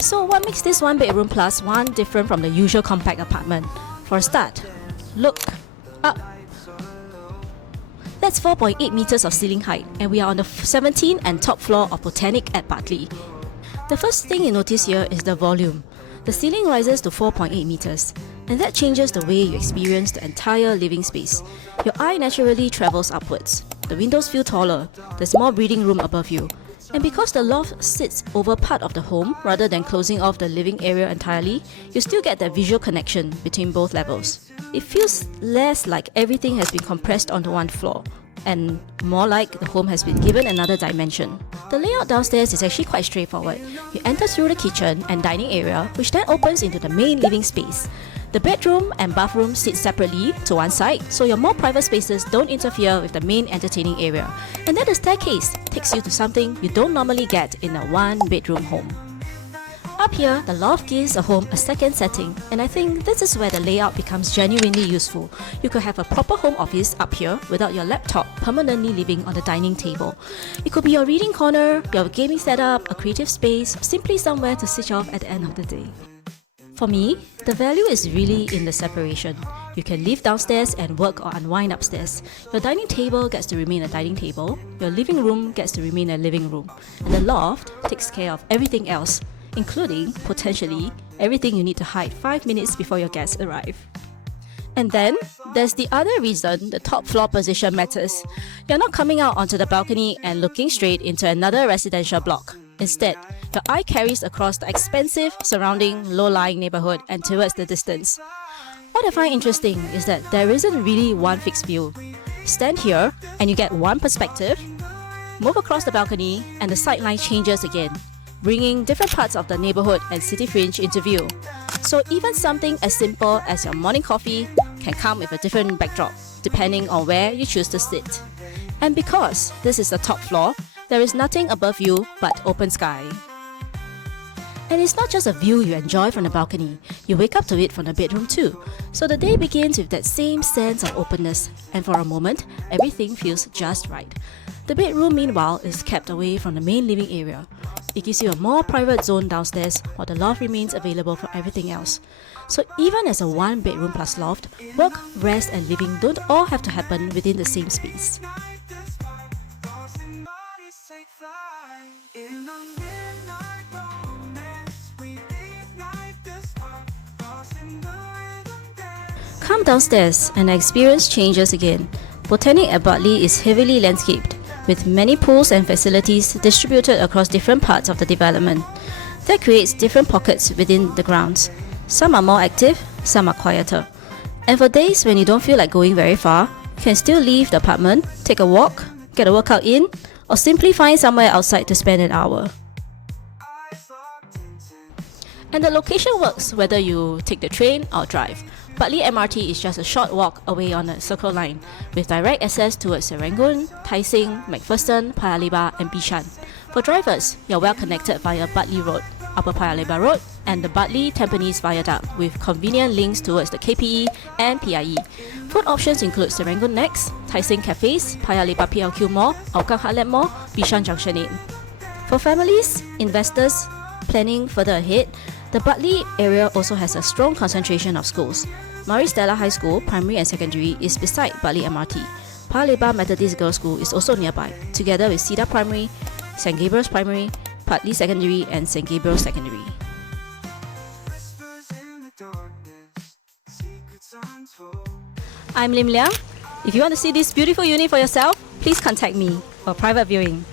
So what makes this one bedroom plus one different from the usual compact apartment? For a start, look up. That's 4.8 meters of ceiling height, and we are on the 17th and top floor of Botanique at Bartley. The first thing you notice here is the volume. The ceiling rises to 4.8 meters, and that changes the way you experience the entire living space. Your eye naturally travels upwards. The windows feel taller, there's more breathing room above you. And because the loft sits over part of the home rather than closing off the living area entirely, you still get that visual connection between both levels. It feels less like everything has been compressed onto one floor, and more like the home has been given another dimension. The layout downstairs is actually quite straightforward. You enter through the kitchen and dining area, which then opens into the main living space. The bedroom and bathroom sit separately to one side, so your more private spaces don't interfere with the main entertaining area. And then the staircase takes you to something you don't normally get in a one-bedroom home. Up here, the loft gives a home a second setting, and I think this is where the layout becomes genuinely useful. You could have a proper home office up here without your laptop permanently living on the dining table. It could be your reading corner, your gaming setup, a creative space, simply somewhere to switch off at the end of the day. For me, the value is really in the separation. You can live downstairs and work or unwind upstairs. Your dining table gets to remain a dining table, your living room gets to remain a living room, and the loft takes care of everything else, including, potentially, everything you need to hide 5 minutes before your guests arrive. And then, there's the other reason the top floor position matters. You're not coming out onto the balcony and looking straight into another residential block. Instead, your eye carries across the expensive, surrounding, low-lying neighborhood and towards the distance. What I find interesting is that there isn't really one fixed view. Stand here and you get one perspective, move across the balcony and the sightline changes again, bringing different parts of the neighborhood and city fringe into view. So even something as simple as your morning coffee can come with a different backdrop, depending on where you choose to sit. And because this is the top floor, there is nothing above you but open sky. And it's not just a view you enjoy from the balcony, you wake up to it from the bedroom too. So the day begins with that same sense of openness, and for a moment, everything feels just right. The bedroom, meanwhile, is kept away from the main living area. It gives you a more private zone downstairs, while the loft remains available for everything else. So even as a one-bedroom plus loft, work, rest and living don't all have to happen within the same space. Come downstairs and the experience changes again. Botanique at Bartley is heavily landscaped, with many pools and facilities distributed across different parts of the development. That creates different pockets within the grounds. Some are more active, some are quieter. And for days when you don't feel like going very far, you can still leave the apartment, take a walk, get a workout in, or simply find somewhere outside to spend an hour. And the location works whether you take the train or drive. Bartley MRT is just a short walk away on the Circle Line, with direct access towards Serangoon, Tai Seng, McPherson, Paya Lebar and Bishan. For drivers, you're well connected via Bartley Road, Upper Paya Lebar Road and the Bartley Tampines Viaduct, with convenient links towards the KPE and PIE. Food options include Serangoon Next, Tai Seng Cafes, Paya Lebar PLQ Mall, Hougang Heartland Mall, Bishan Junction 8. For families, investors planning further ahead, the Bartley area also has a strong concentration of schools. Maris Stella High School, primary and secondary, is beside Bartley MRT. Paya Lebar Methodist Girls' School is also nearby, together with Cedar Primary, St. Gabriel's Primary, Bartley Secondary and St. Gabriel's Secondary. I'm Lim Liang. If you want to see this beautiful unit for yourself, please contact me for private viewing.